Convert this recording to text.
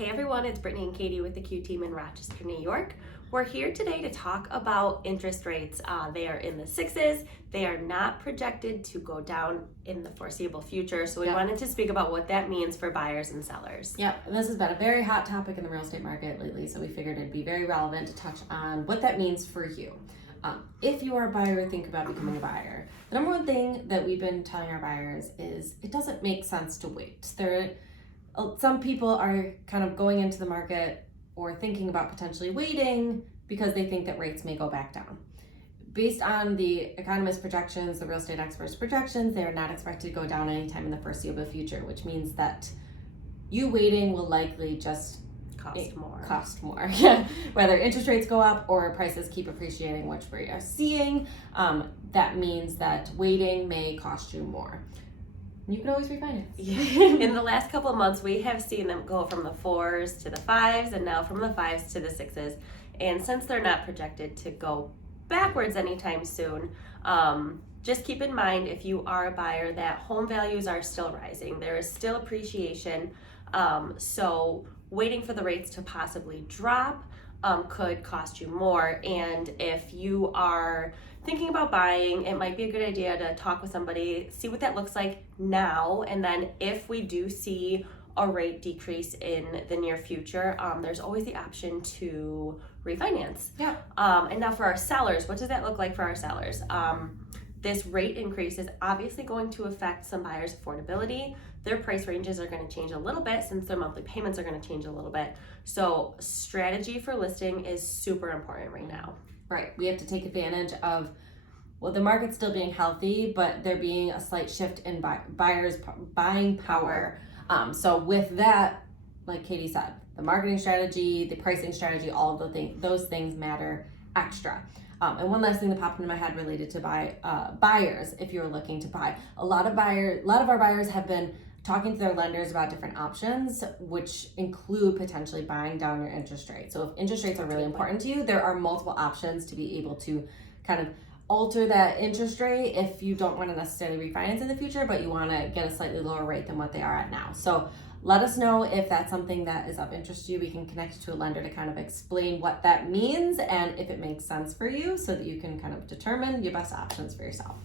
Hey everyone, it's Brittany and Katie with the Q team in Rochester, New York. We're here today to talk about interest rates. They are in the sixes. They are not projected to go down in the foreseeable future. So we wanted to speak about what that means for buyers and sellers. Yep, and this has been a very hot topic in the real estate market lately, so we figured it'd be very relevant to touch on what that means for you. If you are a buyer, think about becoming a buyer. The number one thing that we've been telling our buyers is it doesn't make sense to wait. Some people are kind of going into the market or thinking about potentially waiting because they think that rates may go back down. Based on the economist projections, the real estate experts' projections, they are not expected to go down anytime in the foreseeable future, which means that you waiting will likely just cost more. Whether interest rates go up or prices keep appreciating, which we are seeing, that means that waiting may cost you more. You can always refinance. In the last couple of months, we have seen them go from the 4s to the 5s and now from the 5s to the 6s. And since they're not projected to go backwards anytime soon, just keep in mind, if you are a buyer, that home values are still rising. There is still appreciation. So waiting for the rates to possibly drop could cost you more. And if you are thinking about buying, it might be a good idea to talk with somebody, see what that looks like now, and then if we do see a rate decrease in the near future, there's always the option to refinance. Yeah. And now for our sellers, what does that look like for our sellers? This rate increase is obviously going to affect some buyers' affordability. Their price ranges are going to change a little bit since their monthly payments are going to change a little bit. So strategy for listing is super important right now. Right. We have to take advantage of, well, the market's still being healthy, but there being a slight shift in buyers' buying power. So with that, like Katie said, the marketing strategy, the pricing strategy, all of those things matter extra. And one last thing that popped into my head related to buyers, if you're looking to buy. A lot of our buyers have been talking to their lenders about different options, which include potentially buying down your interest rate. So if interest rates are really important to you, there are multiple options to be able to kind of alter that interest rate if you don't want to necessarily refinance in the future, but you want to get a slightly lower rate than what they are at now. So let us know if that's something that is of interest to you. We can connect you to a lender to kind of explain what that means and if it makes sense for you so that you can kind of determine your best options for yourself.